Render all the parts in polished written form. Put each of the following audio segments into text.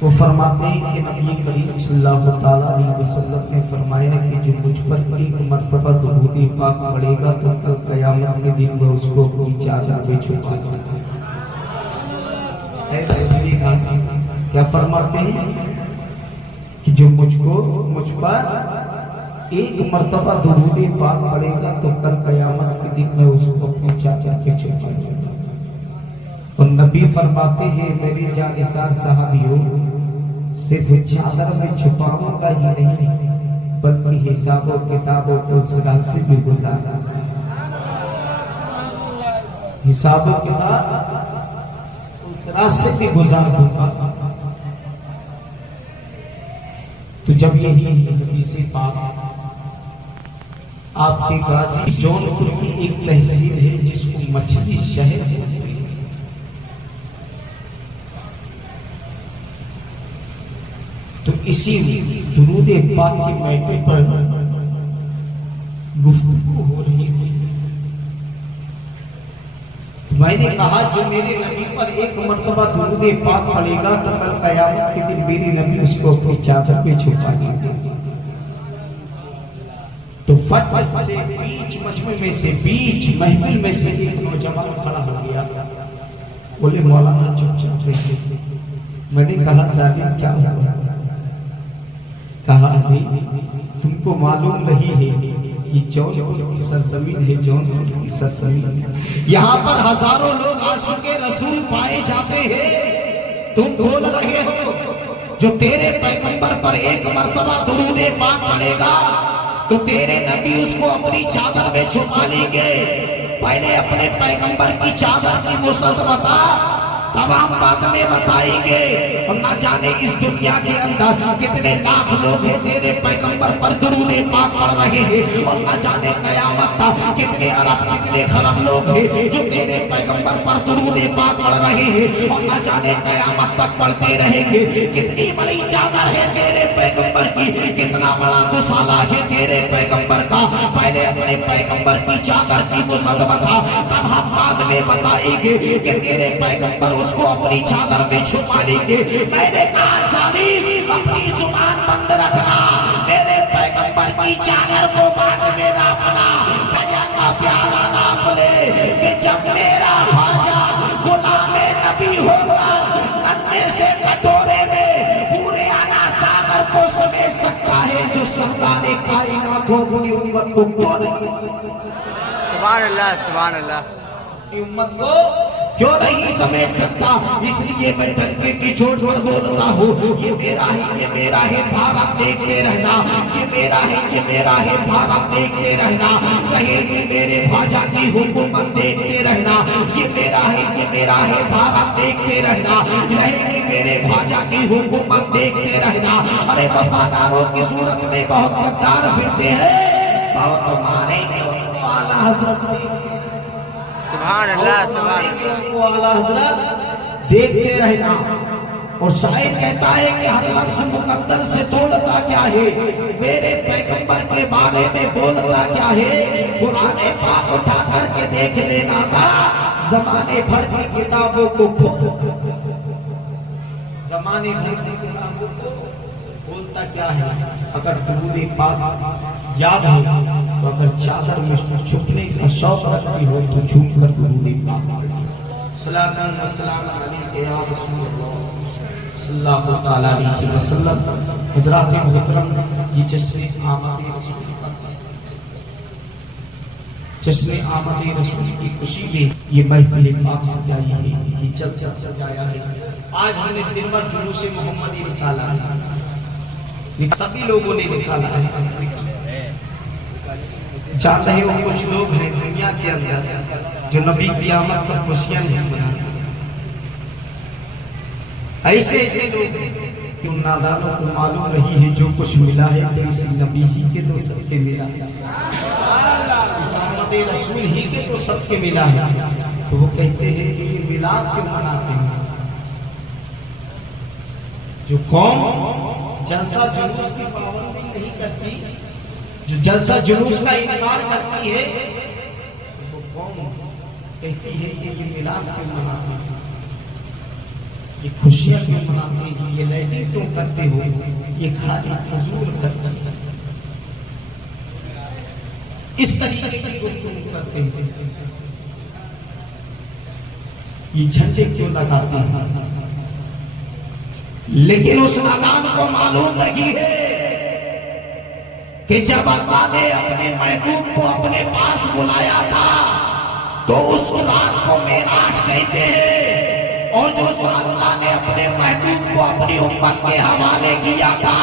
وہ فرماتے ہیں کہ نبی کریم صلی اللہ تعالیٰ علیہ وسلم نے فرمایا کہ جو مجھ پر ایک مرتبہ درود پاک پڑے گا تو کل قیامت کے دن میں اس کو اپنی چادر میں چھپا دوں گا۔ کیا فرماتے ہیں کہ جو مجھ پر ایک مرتبہ درود پاک پڑے گا تو کل قیامت کے دن میں اس کو اپنی چادر میں چھپا دوں گا۔ اور نبی فرماتے ہیں میرے جانثار صحابیوں، صرف چادر میں چھپاؤں گا ہی نہیں بلکہ حساب و کتاب و پلسرات سے بھی گزارا، حساب و کتاب پلسرات سے بھی گزار دوں گا۔ تو جب یہی حدیث پاک آپ کے غازی جونپور کی ایک تحصیل ہے جس کو مچھلی شہر ہے، تو اسی درود پاک کے میٹر پر گفتگو ہو رہی تھی۔ میں نے کہا جو میرے نبی پر ایک مرتبہ درود پاک پڑے گا تو کل قیامت کے دن میری نبی اس کو اپنی چادر پہ چھپا دیں گے۔ تو فٹ سے بیچ مجمع میں سے بیچ محفل میں سے ایک نوجوان کھڑا ہو گیا، بولے مولانا چپ چاپ رہیے۔ میں نے کہا ظالم کیا ہوا؟ کہا ابھی تم کو معلوم نہیں ہے یہ جونپور کی سرزمین ہے، جونپور کی سرزمین، یہاں پر ہزاروں لوگ عاشق رسول پائے جاتے ہیں، تم بول رہے ہو جو تیرے پیغمبر پر ایک مرتبہ درود پاک پڑے گا تو تیرے نبی اس کو اپنی چادر میں چھپا لیں گے۔ پہلے اپنے پیغمبر کی چادر کی وسعت بتا، تمام بات میں بتائیں گے۔ اور نہ جانے اس دنیا کے اندر کتنے لاکھ لوگ ہیں تیرے پیغمبر پر درود پاک پڑھ رہے ہیں، اور نہ جانے قیامت تک کتنے ارب کتنے خرب لوگ ہیں جو تیرے پیغمبر پر درود پاک پڑھ رہے ہیں، اور نہ جانے قیامت تک پڑھتے رہیں گے۔ کتنی بڑی چادر ہے تیرے پیغمبر کی، کتنا بڑا دسالہ ہے تیرے پیغمبر کا۔ پہلے اپنے پیغمبر کی چادر کی وسعت بتا، تب ہم بعد میں بتائیں گے کہ تیرے پیغمبر اس کو اپنی چادر میں چھپا لیں گے۔ میں نے کہا ظالم اپنی زبان بند رکھنا، میرے پیغمبر کی چادر کو بعد میں نہ اپنا بھجا کا پیارا نہ بولے کہ جب میرا خواجہ غلام نبی ہوگا ننھے سے کٹورے میں پورے انا ساگر کو سمیٹ سکتا ہے، جو سردار کائنات ہو پوری امت کو کیوں نہیں؟ سبحان اللہ سبحان اللہ، امت کو کیوں نہیں سمیٹ سکتا؟ اس لیے میں ڈنکے کی چوٹ پر بولتا ہوں، یہ میرا ہے بھارت دیکھتے رہنا، یہ میرا ہے بھارت دیکھتے رہنا، رہے گی میرے خواجہ کی حکومت دیکھتے رہنا، یہ میرا ہے بھارت دیکھتے رہنا، رہے گی میرے خواجہ کی حکومت دیکھتے رہنا۔ ارے وفاداروں کی صورت میں بہت غدار پھرتے ہیں، بہت ماریں گے ان کو اعلیٰ حضرت دیکھتے، سبحان اللہ سبحان اللہ، اعلیٰ حضرت دیکھتے رہنا۔ اور شاعر کہتا ہے کہ ہر لفظ مقدر سے توڑتا کیا ہے، میرے پیغمبر کے بارے میں بولتا کیا ہے۔ قرآن پاک اٹھا کر کے دیکھ لینا تھا، زمانے بھر کی کتابوں کو کھولتا، زمانے بھر کی کتابوں کو بولتا کیا ہے۔ اگر درود پاک یاد ہے تو اگر چادر میں چھپنے کا شوق رکھتی ہو تو چھپ کر درود پاک صلاۃ و سلام علیک یا رسول اللہ صلی اللہ تعالی علیہ وسلم۔ حضرات محترم، یہ جشن آمد رسول کی خوشی میں یہ محفل پاک سجائی ہے، یہ جلسہ سجایا ہے۔ آج ہم نے دن بھر جلوس محمدی نکالا ہے، سبھی لوگوں نے نکالا ہے۔ جان رہے ہو کچھ لوگ ہیں دنیا کے اندر جو نبی قیامت پر خوشیاں نہیں مناتے، ایسے لوگ ہیں کہ ان نادانوں کو معلوم نہیں ہے جو کچھ ملا ہے تو اسی نبی ہی کے تو سب سے ملا ہے، اس آمد رسول ہی کے تو سب سے ملا ہے۔ تو وہ کہتے ہیں کہ یہ میلاد کیوں مناتے ہیں؟ جو قوم جلسہ جلوس کی پابندی نہیں کرتی، جو جلسہ جلوس کا انکار کرتی ہے، وہ قوم کہتی ہے کہ یہ میلاد کیوں مناتے ہیں؟ یہ خوشیاں کیوں مناتے ہیں، یہ لائٹنگ کیوں کرتے ہو، یہ خالی فضول خرچ اس طریقے کی گفتگو کرتے ہیں، یہ جھنڈے کیوں لگاتے ہیں؟ لیکن اس نادان کو معلوم نہیں ہے کہ جب اللہ نے اپنے محبوب کو اپنے پاس بلایا تھا تو اس رات کو معراج کہتے ہیں، اور جو اللہ نے اپنے محبوب کو اپنی امت کے حوالے کیا تھا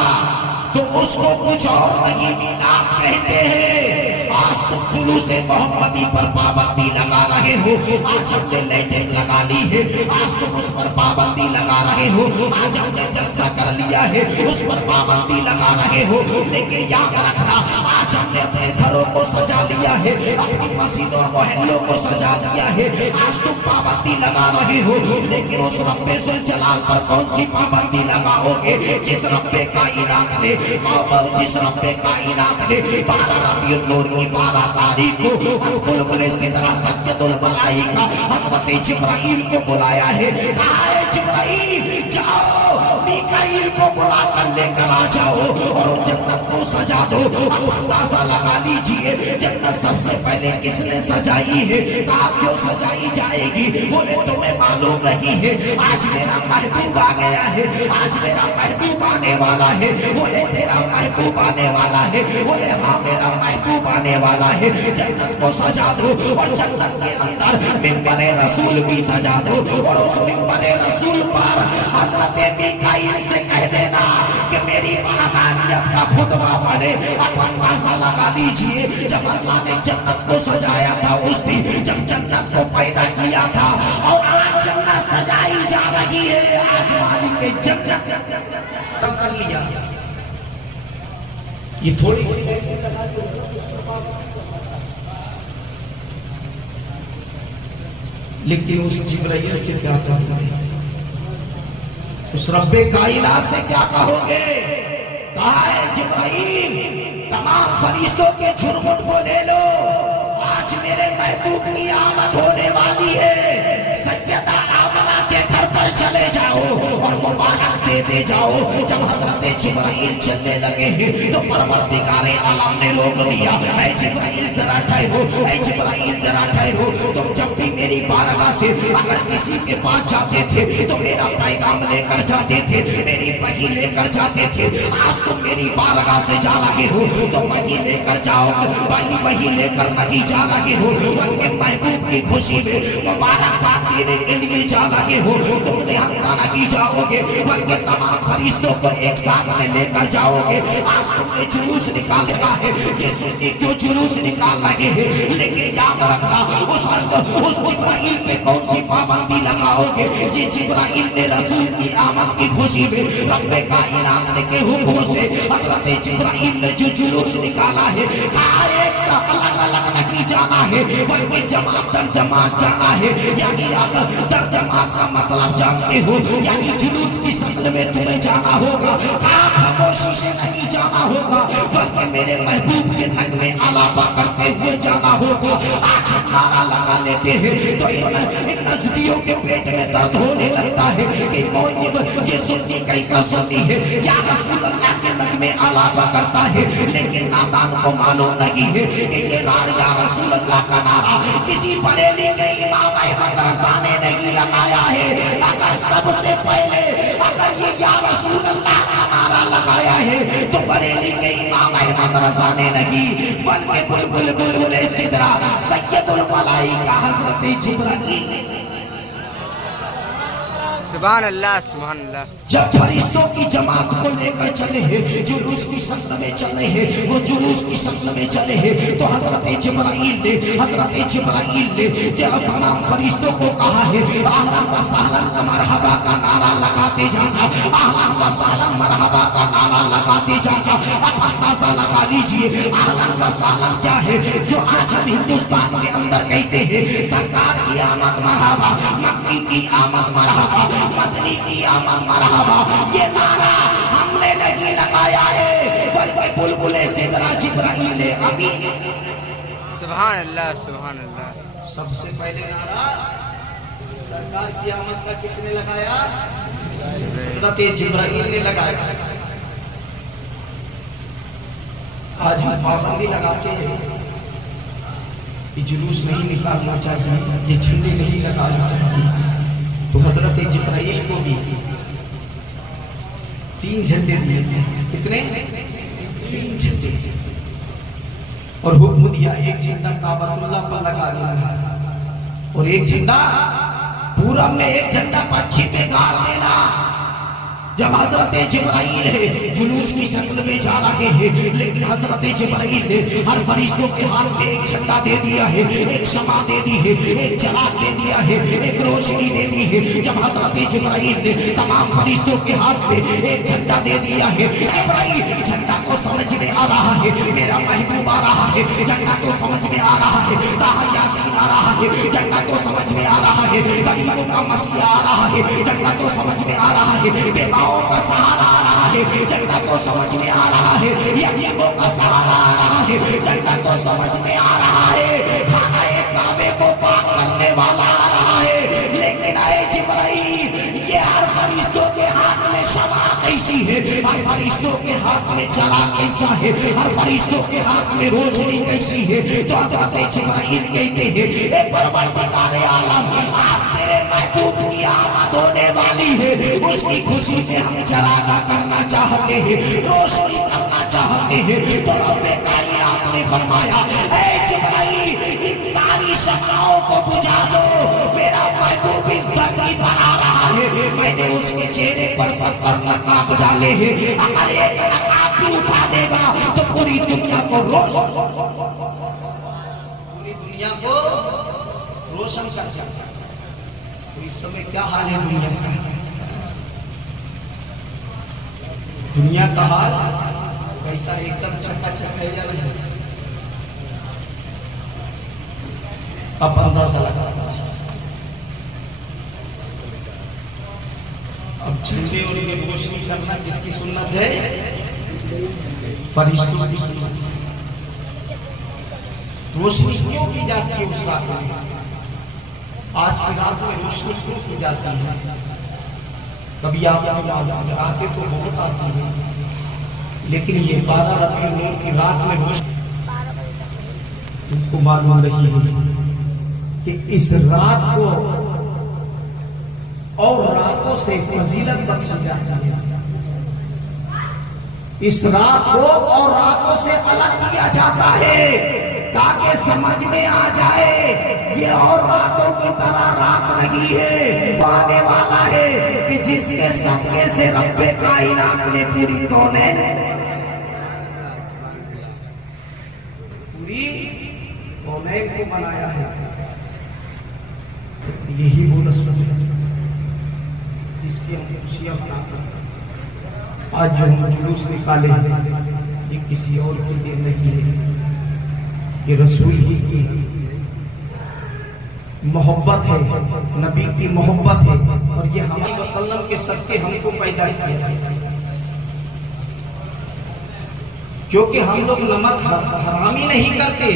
تو اس کو کچھ اور نہیں میلاد کہتے ہیں۔ آج تم جلوس محمدی پر پابندی لگا رہے ہو، آج ہم نے لیٹنگ لگا لی ہے، آج تم اس پر پابندی لگا رہے ہو، آج ہم نے جلسہ کر لیا ہے اس پر پابندی لگا رہے ہو، لیکن یاد رکھنا آج ہم نے اپنے گھروں کو سجا لیا ہے، اپنی مسجد اور محلوں کو سجا لیا ہے، آج تم پابندی لگا رہے ہو، لیکن اس رب ذوالجلال پر کون سی پابندی لگاؤ گے جس رب کائنات نے 12 ربیع النور کی 12 تاریخ کو بلبل سدرہ سید الملائکہ حضرت جبرائیل کو بلایا ہے، کہا ہے جبرائیل جاؤ میکائیل کو بلا کر لے کر آ جاؤ اور جنت کو سجا دو۔ اب اندازہ لگا لیجئے جنت سب سے پہلے کس نے سجائی ہے؟ کہا کیوں سجائی جائے گی؟ بولے تمہیں معلوم نہیں ہے آج میرا محبوب آ گیا ہے، آج میرا محبوب آنے والا ہے۔ بولے تیرا محبوب آنے والا ہے؟ بولے ہاں میرا محبوب آنے والا ہے۔ جنت کو سجا دو اور جنت کے اندر منبر رسول بھی سجا دو اور اس منبر رسول پر حضرت میکائیل سے کہہ دینا کہ میری وحدانیت کا خطبہ پڑھے۔ اب اندازہ لگا لیجئے جب اللہ نے جنت کو سجایا تھا اس دن جب جنت کو پیدا کیا تھا اور آج جنت سجائی جا رہی ہے، آج مالک جنت کر لیا۔ یہ تھوڑی سی لیکن اس جبرائیل سے کیا کہو گے؟ اس رب کائنات سے کیا کہو گے؟ کہا ہے جبرائیل تمام فرشتوں کے جھرمٹ کو لے لو، آج میرے محبوب کی آمد ہونے والی ہے، سیدہ آمنہ کے گھر پر چلے جاؤ اور مبارک دیتے جاؤ۔ جب حضرت جبرائیل چلنے لگے ہیں تو پروردگار عالم نے روک دیا، اے جبرائیل ذرا ٹھہرو، اے جبرائیل ذرا ٹھہرو، تم جب بھی میری بارگاہ سے اگر کسی کے پاس جاتے تھے تو میرا پیغام لے کر جاتے تھے، میری وحی لے کر جاتے تھے، آج تم میری بارگاہ سے جا رہے ہو تو وحی لے کر جاؤ، وحی لے کر نہیں جا رہے ہو بلکہ محبوب کی خوشی میں مبارکباد دینے کے لیے جا رہے ہو، تم نہنگا نہیں جاؤ گے بلکہ تمام فرشتوں کو ایک ساتھ میں لے کر جاؤ گے۔ آج تم نے جلوس نکالا ہے، یہ سنی کیوں جلوس نکال رہے ہیں، لیکن یاد رکھنا اس وقت اس جبرائیل پہ کون سی پابندی لگاؤ گے؟ جی جبرائیل نے رسول کی آمد کی خوشی میں رب کائنات کے حکم سے حضرت جبرائیل نے جو جلوس نکالا ہے، کہا ایک ساتھ الگ الگ نہیں جانا ہے بلکہ جماعت در جماعت جانا ہے۔ یعنی در جماعت کا مطلب جانتے ہو، یعنی جلوس کی شکل میں تمہیں جانا ہوگا، خاموشی سے نہیں جانا ہوگا بلکہ میرے محبوب کے نغمے علاوہ کرتے ہوئے جانا ہوگا۔ آج ہم نعرہ لگا لیتے ہیں تو ان نزدیوں کے پیٹ میں درد ہونے لگتا ہے کہ موجب یہ سنی کیسا سنی ہے، یا رسول اللہ کے نغمے علاوہ کرتا ہے، لیکن نادان کو معلوم نہیں ہے کہ یہ یا رسول اللہ کا نعرہ کسی بریلی کے امام احمد رضا نے نہیں لگایا ہے۔ اگر سب سے پہلے اگر یہ یا رسول اللہ کا نعرہ لگایا ہے تو بریلی کے امام احمد رضا نے نہیں بلکہ بلبل سدرہ سید الملائکہ حضرت جبرائیل نے۔ سبحان اللہ سبحان اللہ۔ جب فرشتوں کی جماعت کو لے کر چلے ہیں، جلوس کی شکل میں چلے ہیں، وہ جلوس کی شکل میں چلے ہیں تو حضرت جبرائیل نے تمام فرشتوں کو کہا ہے اہلاً و سہلاً مرحبا کا نعرہ لگاتے جانا، اہلاً و سہلاً مرحبا کا نعرہ لگاتے جانا۔ اب اندازہ لگا لیجئے اہلاً و سہلاً کیا ہے جو آج ہم ہندوستان کے اندر کہتے ہیں، سرکار کی آمد مرحبا، مکی کی آمد مرحبا، مدنی کی آمد مرحبا، یہ نعرہ ہم نے نہیں لگایا ہے بلکہ بلبل سدرہ جبرائیل امین۔ سبحان اللہ سبحان اللہ۔ سب سے پہلے نعرہ سرکار کی آمد کا کس نے لگایا؟ حضرت جبرائیل نے لگایا. آج ہم پابندی لگاتے ہیں کہ جلوس نہیں نکالنا چاہیے، یہ جھنڈے نہیں لگانا چاہیے. تو حضرت جبرائیل کو بھی 3 جھنڈے دیے تھے. کتنے؟ 3 جھنڈے. اور حکم دیا ایک جھنڈا کعبۃ اللہ پر لگا دینا اور ایک جھنڈا پورب میں، ایک جھنڈا پچھم پہ گاڑ دینا. جب حضرت جبرائیل ہے جلوس کی شکل میں جا رہے ہیں، لیکن حضرت جبرائیل نے ہر فرشتوں کے ہاتھ میں ایک جھنڈا دے دیا ہے، ایک شمع دے دی ہے، ایک چراغ دے دیا ہے، ایک روشنی دے دی ہے. جب حضرت جبرائیل نے تمام فرشتوں کے ہاتھ میں ایک جھنڈا دے دیا ہے، جبرائیل جھنڈا کو سمجھ میں آ رہا ہے، میرا محبوب آ رہا ہے. جھنڈا تو سمجھ میں آ رہا ہے، طٰہٰ یاسین آ رہا ہے. جھنڈا تو سمجھ میں آ رہا ہے، غریبوں کا مسیح آ رہا ہے. جھنڈا تو سمجھ میں آ رہا ہے، بیواؤں کا سہارا آ رہا ہے. جھنڈا تو سمجھ میں آ رہا ہے، یتیموں کا سہارا آ رہا ہے. جھنڈا تو سمجھ میں آ رہا ہے، خانہ کعبے کو پاک کرنے والا آ رہا ہے. لیکن اے جبرائیل، یہ ہر فرشتوں کے ہاتھ میں شمع کیسی ہے، ہر فرشتوں کے ہاتھ میں چراغ کیسا ہے، ہر فرشتوں کے ہاتھ میں روشنی کیسی ہے. تو حضرت جبرائیل کہتے ہیں اے پروردگار عالم، آج تیرے محبوب کی آمد ہونے والی ہے، اس کی خوشی سے ہم چراغا کرنا چاہتے ہیں، روشنی کرنا چاہتے ہیں. تو رب کائنات نے فرمایا اے جبرائیل، ان ساری شمعوں کو بجھا دو. میرا محبوب اس دھرتی پر آ رہا ہے، میں نے اس کے چہرے پر 70 نقاب ڈالے ہیں. اگر ایک نقاب بھی اٹھا دے گا تو پوری دنیا کو روشن کر دے گا. تو اس سمے کیا حال ہے دنیا کا؟ دنیا کا حال کیسا؟ ایک دم چھکا چھک ہے یا نہیں؟ اب اندازہ لگا. اب جھنڈے اور انہیں روشنی کرنا کس کی سنت ہے؟ فرشتوں کی سنت. روشنی کیوں کی جاتی ہے اس رات میں؟ آج کی رات میں روشنی کیوں کی جاتی ہے؟ کبھی آپ راتیں تو بہت آتی ہیں، لیکن یہ 12 ربیع الاول کی رات میں روشنی تم کو معلوم رہی ہے کہ اس رات کو اور راتوں سے فضیلت بخشی جاتی ہے. اس رات کو اور راتوں سے الگ کیا جاتا ہے تاکہ سمجھ میں آ جائے یہ اور راتوں کی طرح رات نہیں ہے، آنے والا ہے کہ جس کے صدقے سے رب کائنات نے پوری کونین کو بنایا ہے. یہی وہ رسول جس کی ہم خوشیاں مناتے ہیں. آج جو ہم جلوس نکالے یہ کسی اور کے لیے نہیں ہے، یہ رسول ہی کی محبت ہے، نبی کی محبت ہے. اور یہ ہمیں وسلم کے صدقے ہم کو پیدا کیا، کیونکہ ہم لوگ نمک حرامی نہیں کرتے،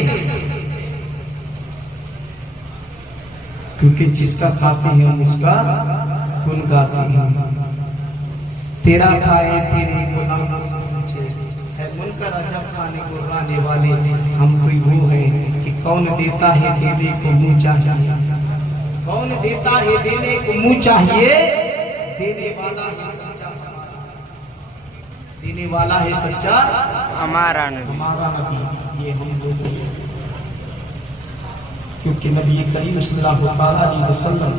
کیونکہ جس کا کھاتے ہیں ہم اس کا گن گاتے ہیں. تیرا کھائے تیرے غلام ہے منکر عجب کھانے کو رانے والے. ہم کوئی وہ ہیں کہ کون دیتا ہے دینے کو منہ چاہیے، کون دیتا ہے دینے کو منہ چاہیے. دینے والا ہے سچا، دینے والا ہے سچا ہمارا نبی. یہ ہم لوگ ہیں، کیونکہ نبی کریم صلی اللہ تعالیٰ علیہ وسلم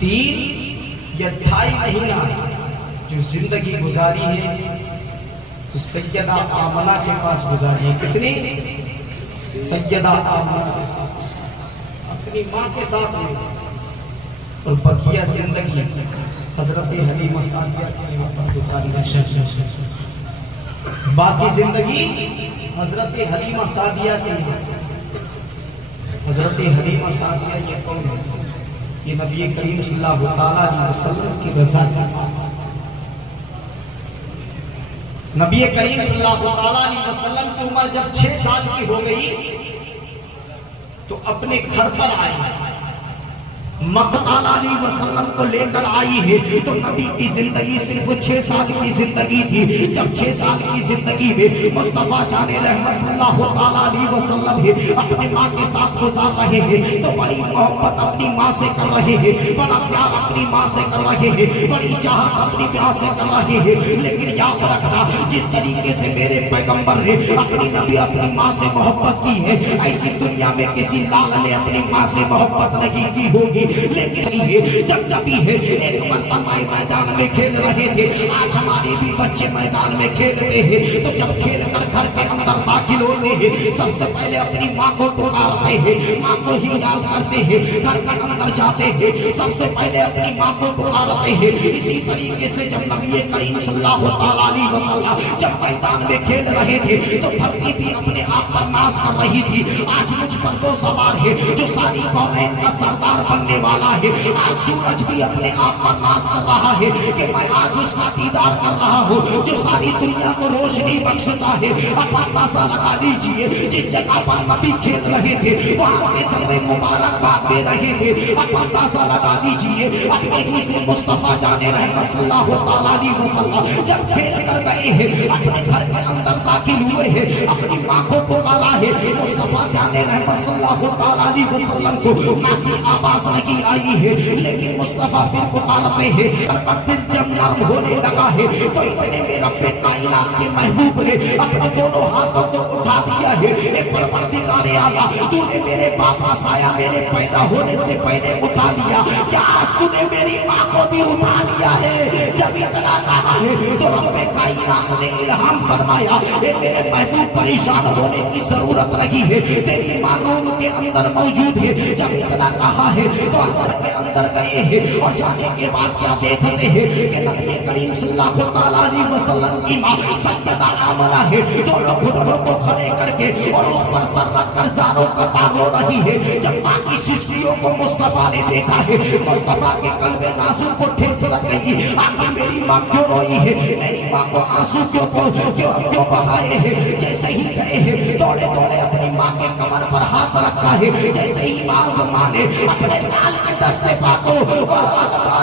3 یا 2.5 مہینہ جو زندگی گزاری ہے تو سیدہ آمنہ کے پاس گزاری ہے. کتنی؟ سیدہ آمنہ کے ساتھ، اپنی ماں کے ساتھ میں. اور بقیہ زندگی حضرت حلیمہ سعدیہ کے وقت گزاری ہے. باقی زندگی حضرت حلیمہ سعدیہ کے. حضرت حلیمہ سعدیہ یہ کون ہے؟ یہ نبی کریم صلی اللہ تعالیٰ علیہ وسلم کی رضا ہے. نبی کریم صلی اللہ تعالیٰ علیہ وسلم کی عمر جب 6 سال کی ہو گئی تو اپنے گھر پر آئی، مکہ صلی اللہ علیہ وسلم کو لے کر آئی ہے۔ تو نبی کی زندگی صرف 6 سال کی زندگی تھی۔ جب 6 سال کی زندگی میں مصطفیٰ جان رحمت صلی اللہ علیہ وسلم ہے اپنے ماں کے ساتھ گزار رہے ہیں، تو بڑی محبت اپنی ماں سے کر رہے ہیں، بڑا پیار اپنی ماں سے کر رہے ہیں، بڑی چاہت اپنی ماں سے کر رہے ہیں۔ لیکن یاد رکھنا، جس طریقے سے میرے پیغمبر نے اپنی نبی اپنی ماں سے محبت کی ہے، ایسی دنیا میں کسی لال نے اپنی ماں سے محبت نہیں کی ہوگی۔ لیکن جب نبی ہے ایک مرتبہ میدان میں کھیل رہے تھے، آج ہمارے بھی بچے میدان میں کھیلتے ہیں، تو جب کھیل کر گھر کے اندر داخل ہوتے ہیں سب سے پہلے اپنی ماں کو پکارتے ہیں، ماں کو ہی یاد کرتے ہیں، گھر کے اندر جاتے ہیں سب سے پہلے اپنی ماں کو پکارتے ہیں۔ اسی طریقے سے جب نبی کریم صلی اللہ علیہ وسلم جب میدان میں کھیل رہے تھے تو دھرتی بھی اپنے آپ پر ناز کر رہی تھی، آج مجھ پر وہ سوار ہے جو ساری کونین کا سردار بننے والا ہے۔ آج سورج بھی اپنے آپ پر ناز کر رہا ہے کہ میں آج اس کا دیدار کر رہا ہوں جو ساری دنیا کو روشنی بخشتا ہے۔ اب اندازہ لگا لیجئے جس جگہ پر نبی کھیل رہے تھے وہاں کے ذرے مبارکباد دے رہے تھے۔ اب اندازہ لگا لیجئے اپنے ہی سے مصطفیٰ جان رحمت صلی اللہ علیہ وسلم جب کھیل کر گئے ہیں اپنے گھر کے اندر داخل ہوئے ہیں، اپنی ماں کو پکارا ہے، مصطفیٰ جان رحمت صلی اللہ علیہ وسلم کو ماں کی آواز نہیں آئی ہے، لیکن مصطفیٰ پھر پکارتے ہیں۔ کا دل جب نرم ہونے لگا ہے تو اتنے میں رب کائنات کے محبوب نے اپنے دونوں ہاتھوں کو اٹھا دیا ہے۔ اے پروردگار اعلیٰ، تو نے میرے باپ کا سایہ میرے پیدا ہونے سے پہلے اٹھا لیا، کیا آج تو نے میری ماں کو بھی اٹھا لیا ہے؟ جب اتنا کہا ہے تو رب کائنات نے الہام فرمایا، اے میرے محبوب پریشان ہونے کی ضرورت نہیں ہے، تیری ماں روم کے اندر موجود ہے۔ جب اتنا کہا ہے تو اندر کے اندر گئے ہیں اور جانے کے بعد کیا دیکھتے ہیں کہ نبی کریم صلی اللہ علیہ وسلم کی ماں سیدہ آمنہ ہے، دونوں گھٹنوں کو کھڑے کر کے اور اس پر سر رکھ کر زاروں کا تار رو رہی ہے۔ جب باقی سسٹیوں کو مصطفیٰ نے دیکھا ہے، مصطفیٰ کے قلب نازک کو ٹھیس لگ گئی، آخر میری ماں کیوں روئی ہے، میری ماں کو آنسو کیوں بہائے ہیں؟ جیسے ہی گئے ہیں دوڑے دوڑے اپنی ماں کے کمر پر ہاتھ رکھا ہے، جیسے ہی ماں نے اپنے لال کے دستے پاکوں کا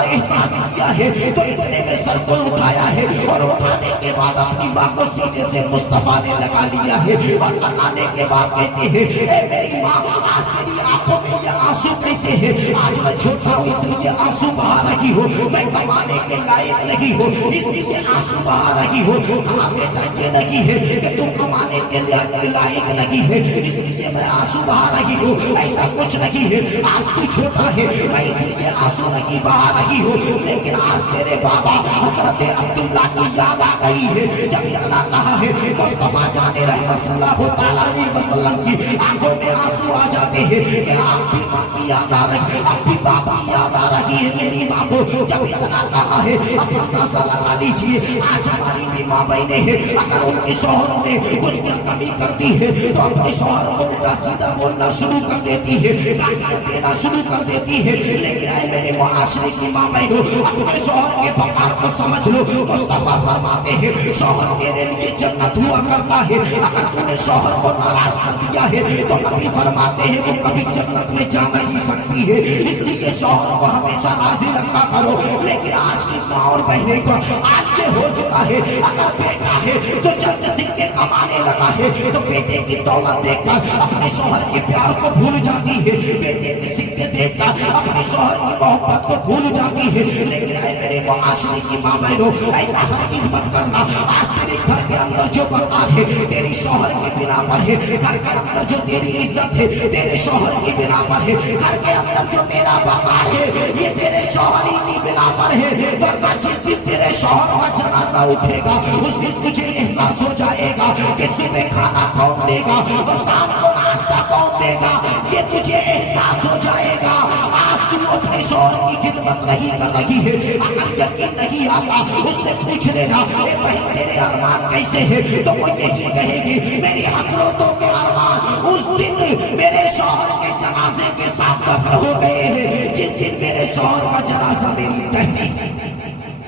احساس کیا ہے تو اتنے میں سر کو اٹھایا ہے، اور اٹھانے کے بعد اپنی ماں کو سینے سے مصطفیٰ نے لگا لیا ہے، اور لگانے کے بعد کہتے ہیں، اے میری ماں، آج تیری آنکھوں میں یہ آنسو کیسے ہے؟ آج میں چھوٹا ہوں اس لیے آنسو بہا رہی ہوں، میں کمانے کے لائق نہیں ہوں اس لیے آنسو بہا رہی ہوں۔ کہا بیٹا یہ نہیں ہے کہ تم کمانے کے لائق نہیں ہے اس لیے میں آنسو بہا رہی ہوں، ایسا کچھ نہیں ہے، آج تو چھوٹا ہے میں اس لیے آنسو نہیں بہا رہی ہوں، لیکن آج تیرے بابا حضرت عبداللہ کی یاد آ گئی ہے۔ جب اتنا کہا ہے مصطفیٰ جان رحمت صلی اللہ علیہ وسلم کی آنکھوں میں آنسو آ جاتے ہیں کہ آپ بھی ماں کی یاد آ رہی، اب بھی باپ کی یاد آ رہی ہے میری ماں کو۔ جب اتنا کہا ہے اب اندازہ لگا لیجیے آج ہماری بھی ماں بہنیں ہیں، اگر ان کے شوہروں نے کچھ بھی کمی کرتی ہے تو اپنے شوہر کو الٹا سیدھا بولنا شروع کر دیتی ہے، گالیاں دینا شروع کر دیتی ہے۔ لیکن اے میرے معاشرے کی ماں بہنوں، اپنے شوہر کے پکار کو سمجھ لو۔ مصطفیٰ فرماتے ہیں شوہر تیرے لیے جنت ہوا کرتا ہے، اگر تو نے شوہر کو ناراض کر دیا ہے تو نبی فرماتے ہیں وہ کبھی جنت میں جا نہیں سکتی ہے، اس لیے شوہر کو ہمیشہ راضی رکھا کرو۔ لیکن آج کی ماں اور بہنیں کو آج یہ ہو چکا ہے، اگر بیٹا ہے تو چند سکے کمانے لگا ہے تو بیٹے کی دولت دیکھ کر اپنے شوہر کے پیار کو بھول جاتی ہے، بیٹے کے سکے دیکھ کر اپنے شوہر کی محبت کو بھول جاتی ہے۔ لیکن اے میرے معاشرے کی ماں بہنوں، ایسا ہرگز مت کرنا۔ آج تیرے گھر کے اندر جو برکات ہے تیری شوہر کی بنا پر ہے، گھر کے اندر جو تیری عزت ہے تیرے شوہر کی بنا پر ہے، گھر کے اندر جو تیرا وقار ہے یہ تیرے شوہر ہی کی بنا پر ہے، ورنہ جس دن تیرے شوہر کا جنازہ اٹھے گا اس دن تجھے احساس ہو جائے گا کہ صبح کھانا کون دے گا اور شام کو ناشتہ کون دے گا، یہ تجھے احساس ہو جائے گا۔ آج تو اپنے شوہر کی خدمت نہیں کر رہی ہے، اگر یقین نہیں آتا اس سے پوچھ لینا اے بہن تیرے ارمان کیسے ہیں، تو وہ یہی کہے گی میری حسرتوں کے ارمان اس دن میرے شوہر کے جنازے کے ساتھ دفن ہو گئے ہیں جس دن میرے شوہر کا جنازہ میری تحریر۔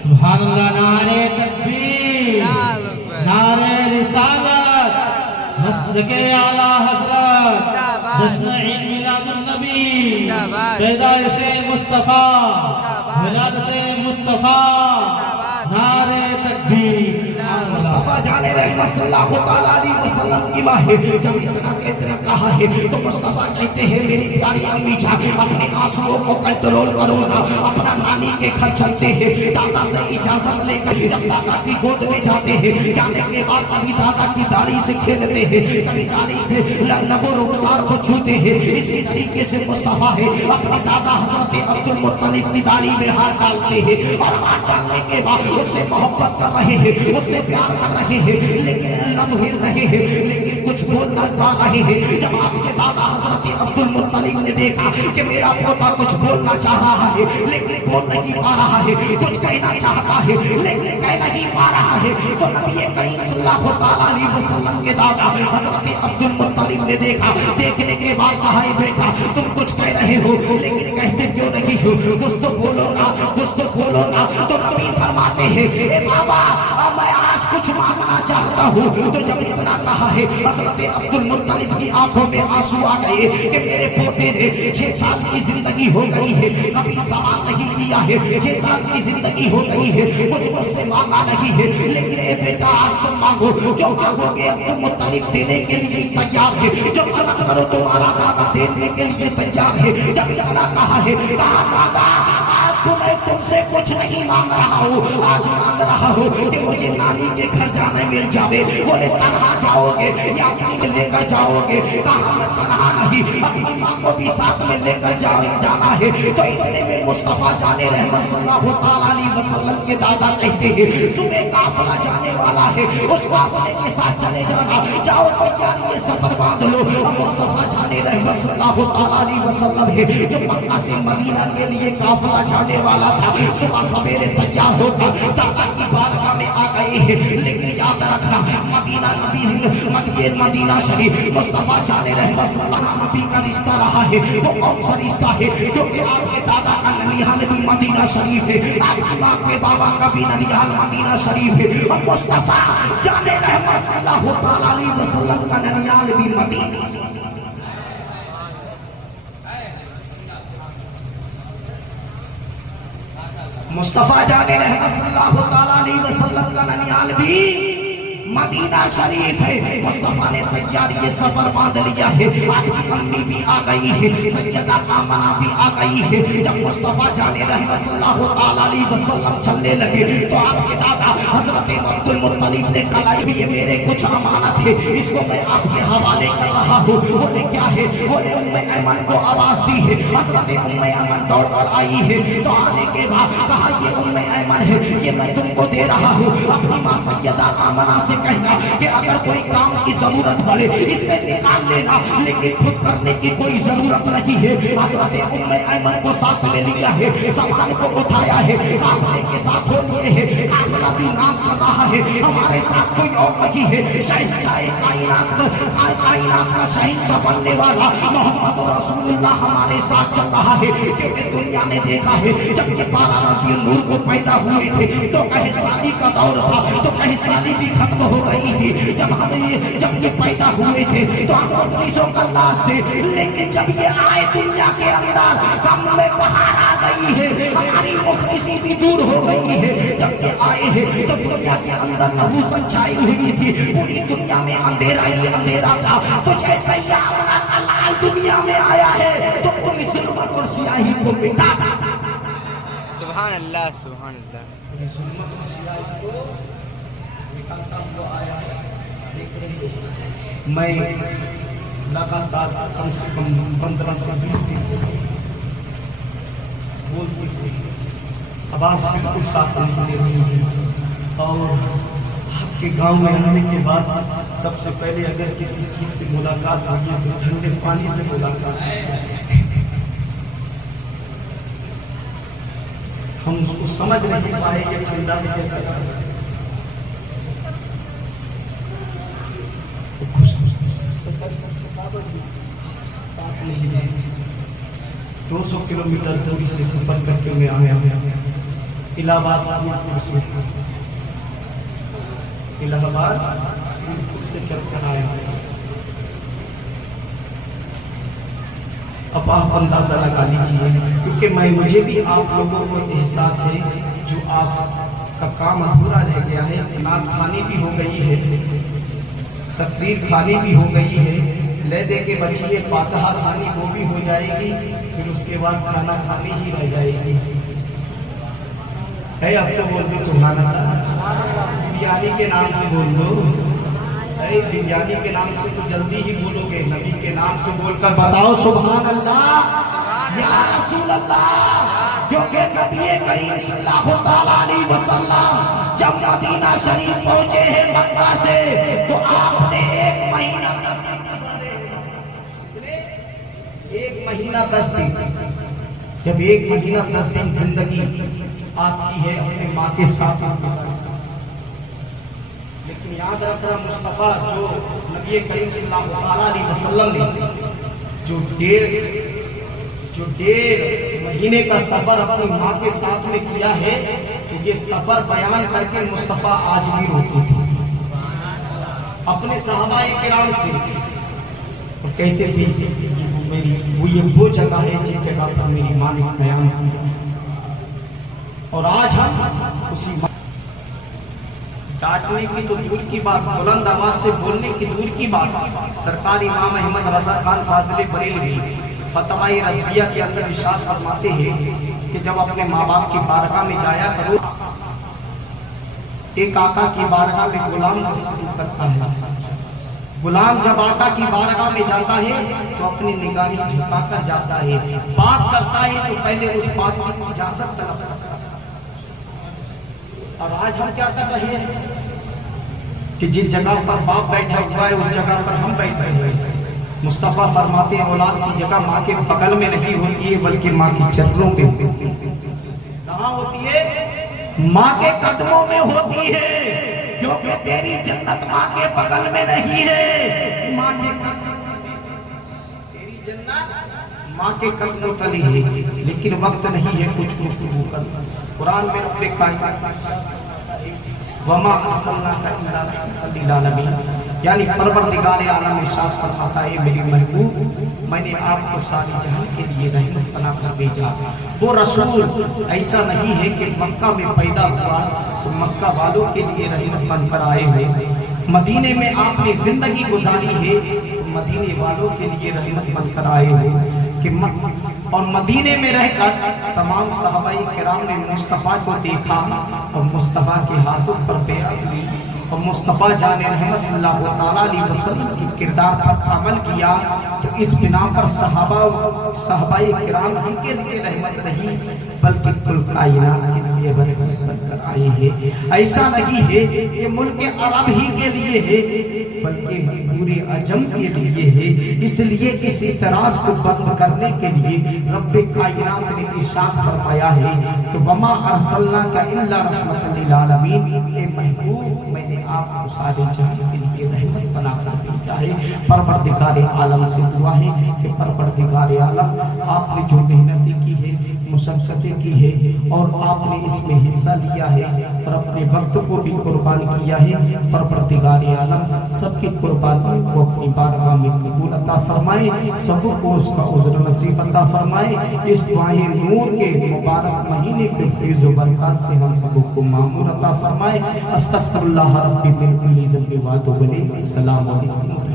سبحان اللہ، نعرہ تکبیر، نعرہ رسالت، مسجد اعلیٰ حضرت جشن عید میلاد النبی، زندہ باد، پیدائش مصطفیٰ، زندہ باد، ولادت مصطفیٰ، زندہ باد، نعرے تکبیر۔ مصطفیٰ جان رحمت صلی اللہ تعالیٰ علیہ وسلم کی ماں ہے۔ جب اتنا کہا ہے تو مصطفیٰ کہتے ہیں میری پیاری امی جان اپنے آنسوؤں کو کنٹرول کرو نا، اپنا نانی کے گھر چلتے ہیں، دادا سے اجازت لے کر جب دادا کی گود میں جاتے ہیں، جانے کے بعد کبھی دادا کی داڑھی سے کھیلتے ہیں، کبھی داڑھی سے لب و رخسار کو چھوتے ہیں۔ اسی طریقے سے مصطفیٰ ہے اپنے دادا حضرت عبد المطلب کی داڑھی میں ہاتھ ڈالتے ہیں، اور ہاتھ ڈالنے کے بعد اس سے محبت کر رہے ہیں، اس سے پیار کر رہے ہیں، لیکن لب ہل رہے ہیں، لیکن کچھ بول نہ پا رہے ہیں۔ جب آپ کے دادا حضرت عبد المطلب نے دیکھا کہ میرا پوتا کچھ بولنا چاہ رہا ہے لیکن بول نہیں پا رہا ہے، کچھ کہنا چاہتا ہے لیکن کہہ نہیں پا رہا ہے، تو نبی کریم صلی اللہ تعالیٰ علیہ وسلم کے دادا حضرت عبد المطلب نے دیکھا، دیکھنے کے بعد کہا ہے بیٹا تم کچھ کہہ رہے ہو لیکن کہتے کیوں نہیں ہو، کچھ تو بولو نا، کچھ تو بولو نا۔ تو نبی فرماتے ہیں اے بابا میں آج کچھ مانگنا چاہتا ہوں۔ تو جب اتنا کہا ہے حضرت عبد المطلب کی آنکھوں میں آنسو آ گئے کہ میرے پوتے نے 6 سال کی زندگی ہو گئی ہے، کبھی سوال نہیں کیا ہے، 6 سال کی زندگی ہو گئی ہے، کچھ مجھ سے مانگا نہیں ہے، لیکن اے بیٹا آج تم مانگو، جو مانگو گے عبد المطلب دینے کے لیے تیار ہے، جو طلب کرو تمہارا دادا دینے کے لیے تیار ہے۔ جب اتنا کہا ہے کہا دادا آج میں تم سے کچھ نہیں مانگ رہا ہوں، آج مانگ رہا ہوں کہ مجھے نانی کے گھر جانے مل جاوے۔ بولے تنہا جاؤ گے یا اپنی لے کر جاؤ گے؟ کہا میں تنہا نہیں، اپنی ماں کو بھی ساتھ میں لے کر جانا ہے۔ تو اتنے میں مصطفیٰ جان رحمت صلی اللہ تعالیٰ علیہ وسلم کے دادا کہتے ہیں صبح قافلہ جانے والا ہے، اس قافلے کے ساتھ چلے جانا، جاؤ تیاری یہ سفر باندھ لو۔ مصطفیٰ جان رحمت صلی اللہ تعالیٰ علیہ وسلم ہے جو مکہ سے مدینہ کے لیے قافلہ جانے والا تھا، صبح سویرے تیار ہو کر دادا کی بارگاہ میں آ گئے ہیں۔ لیکن یاد رکھنا مدینہ شریف مصطفیٰ جان رحمت صلی اللہ نبی کا رشتہ رہا ہے، وہ کون سا رشتہ ہے؟ کیونکہ آپ کے دادا کا ننیہال بھی مدینہ شریف ہے، آپ کی ماں کے بابا کا بھی ننیہال مدینہ شریف ہے، اور مصطفیٰ جان رحمت صلی اللہ تعالیٰ علیہ وسلم کا ننیہال بھی مدینہ۔ مصطفیٰ جان رحمت صلی اللہ تعالیٰ علیہ وسلم کا ننیہال بھی مدینہ شریف ہے۔ مصطفیٰ نے تیاری یہ سفر باندھ لیا ہے، آپ کی امی بھی آ گئی ہے، سیدہ آمنہ بھی آ گئی ہے۔ جب مصطفیٰ جان رحمت صلی اللہ تعالیٰ علیہ وسلم چلنے لگے تو آپ کے دادا حضرت عبد المطلب نے کہا یہ میرے کچھ امانت ہے، اس کو میں آپ کے حوالے کر رہا ہوں۔ بولے کیا ہے؟ بولے ام ایمن کو آواز دی ہے، حضرت ام ایمن دوڑ کر آئی ہے۔ تو آنے کے بعد کہا یہ ام ایمن ہے، یہ میں تم کو دے رہا ہوں، اپنی ماں سیدہ آمنہ سے کہنا کہ اگر کوئی کام کی ضرورت پڑے اس سے نکال لینا، لیکن خود کرنے کی کوئی ضرورت نہیں ہے۔ حضرت ام ایمن کو ساتھ میں لیا ہے، سامان کو اٹھایا ہے، قافلے کے ساتھ ہو لیے ہیں، قافلہ بھی ناز کر رہا ہے ہمارے ساتھ کوئی اور نہیں ہے، شہنشاہ کائنات کا شہنشاہ بننے والا محمد رسول اللہ ہمارے ساتھ چل رہا ہے۔ کیونکہ دنیا نے دیکھا ہے جب یہ 12 ربیع النور کو پیدا ہوئے تھے تو کہے سالی کا دور تھا، تو کہے سالی بھی ختم ہو گئی تھی۔ جب یہ پیدا ہوئے تھے تو ہم مفلسوں کا لاش تھے، لیکن جب یہ آئے دنیا کے اندر کم میں بہار آ گئی ہے، ہماری مفلسی بھی دور ہو گئی ہے۔ جب یہ آئے ہیں تو دنیا کے اندر نحوست چھائی ہوئی تھی، پوری دنیا میں اندھیرا ہی اندھیرا تھا۔ تو جیسا ہی آمنہ کا لال دنیا میں آیا ہے تو پوری ظلمت اور سیاہی کو مٹا دیا۔ سبحان اللہ سبحان اللہ۔ ظلمت اور سیاہی کو نکالتا ہوا آیا ہے۔ میں لگاتار کم سے کم 15 سے 20 دن بولتی ہوئی آواز بالکل صاف نہیں دے رہی ہے، اور آپ کے گاؤں میں آنے کے بعد سب سے پہلے اگر کسی چیز سے ملاقات ہوئی ہے تو ٹھنڈے پانی سے ملاقات ہے۔ ہم اس کو سمجھ نہیں پائے کہ ٹھنڈا ہے کیا کرنا ہے۔ 200 کلومیٹر دوری سے سفر کر کے میں آیا الہ آباد پھولپور سے، الہ آباد پھولپور سے چل کر آیا۔ اب آپ اندازہ لگا لیجئے، کیونکہ مجھے بھی آپ لوگوں کو احساس ہے جو آپ کا کام ادھورا رہ گیا ہے. نعت خوانی بھی ہو گئی ہے، تقریر خوانی بھی ہو گئی ہے، لے دے کے بچیے فاتحہ خوانی وہ بھی ہو جائے گی، پھر اس کے بعد کھانا کھانی ہی رہ جائے گی. ہے اب تو بول دو سبحان اللہ، بریانی کے نام سے بول دو. بریانی کے نام سے تو جلدی ہی بولو گے، نبی کے نام سے بول کر بتاؤ سبحان اللہ یا رسول اللہ. کیونکہ نبی کریم صلی اللہ تعالیٰ علیہ وسلم جب مدینہ شریف پہنچے ہیں مکہ سے تو آپ نے 1 مہینہ 10 دن جب 1 مہینہ 10 دن زندگی آپ کی ہے اپنے ماں کے ساتھ گزاری. لیکن یاد رکھنا مصطفیٰ جو نبی کریم صلی اللہ علیہ وسلم نے جو ڈیڑھ مہینے کا سفر اپنی ماں کے ساتھ میں کیا ہے، تو یہ سفر بیان کر کے مصطفیٰ آج بھی روتے تھے اپنے صحابہ کرام سے، اور کہتے تھے وہ جگہ ہے جس جگہ پر میری ماں نے قیام کیا. اور آج ہم اسی ڈانٹنے کی تو دور کی بات، بلند آواز سے بولنے کی دور کی بات. سرکار امام احمد رضا خان فاضل بریلوی فتویٰ رضویہ کے اندر ارشاد فرماتے ہیں کہ جب اپنے ماں باپ کی بارگاہ میں جایا کرو، ایک آقا کی بارگاہ میں غلام گفتگو کرتا ہے. غلام جب آقا کی بارگاہ میں جاتا ہے تو اپنی نگاہیں جھکا کر جاتا ہے، بات کرتا ہے تو پہلے اس بات کی اجازت طلب کرتا ہے. اور آج ہم کیا کر رہے ہیں کہ جس جگہ پر باپ بیٹھا ہوا ہے اس جگہ پر ہم بیٹھ رہے ہیں. مصطفیٰ فرماتے ہیں اولاد کی جگہ ماں کے بغل میں نہیں ہوتی ہے بلکہ ماں کی چدروں پہ ہوتی ہے. کہاں ہوتی ہے؟ ماں کے قدموں میں ہوتی ہے، کیونکہ تیری جنت ماں کے بغل میں نہیں ہے، ماں کے تیری جنت ماں کے قدموں تلی ہے. لیکن وقت نہیں ہے کچھ گفتگو کرنا. قرآن میں رب کائنات وما ارسلناک الا رحمۃ للعالمین، یعنی پروردگار عالم ارشاد فرماتا ہے میری محبوب میں نے آپ کو ساری جہان کے لیے رحمت بنا کر بھیجا. وہ رسول ایسا نہیں ہے کہ مکہ میں پیدا ہوا تو مکہ والوں کے لیے رحمت بن کر آئے ہوئے. مدینے میں آپ نے زندگی گزاری ہے تو مدینے والوں کے لیے رحمت بن کر آئے ہوئے. کہ اور مدینے میں رہ کر تمام صحابہ کرام نے مصطفیٰ کو دیکھا اور مصطفیٰ کے ہاتھوں پر بیعت لی اور مصطفیٰ جان رحمت صلی اللہ تعالیٰ علیہ وسلم کی کردار پر عمل کیا. تو اس بنا پر صحابہ کرام ہی کے لیے رحمت نہیں بلکہ کل کائنات کے لیے رحمت بن کر آئے ہیں. ایسا نہیں ہے کہ ملک عرب ہی کے لیے ہے بلکہ پورے عجم کے لیے ہے. اس لیے اس اعتراض کو بند کرنے کے لیے رب کائنات نے ارشاد فرمایا ہے کہ وما ارسلناک الا رحمۃ للعالمین، اے محبوب میں نے آپ کو سارے جہان کے لیے رحمت بنا کر بھیجا ہے. پروردگار عالم سے دعا ہے کہ پروردگار عالم آپ نے جو محنتیں کی ہے، مشقتیں کی ہے اور آپ نے اس میں حصہ لیا ہے اور اپنے وقت کو بھی قربان کیا ہے، پروردگار عالم سب کی قربانی کو اپنی بارگاہ میں قبول عطا فرمائے، سب کو اس کا عذر نصیب عطا فرمائے. اس ماہ نور کے مبارک مہینے کے فیض و برکات سے ہم سب کو معمور عطا فرمائے. استغفر اللہ ربی من کل ذنب واتوب الیہ. السلام علیکم.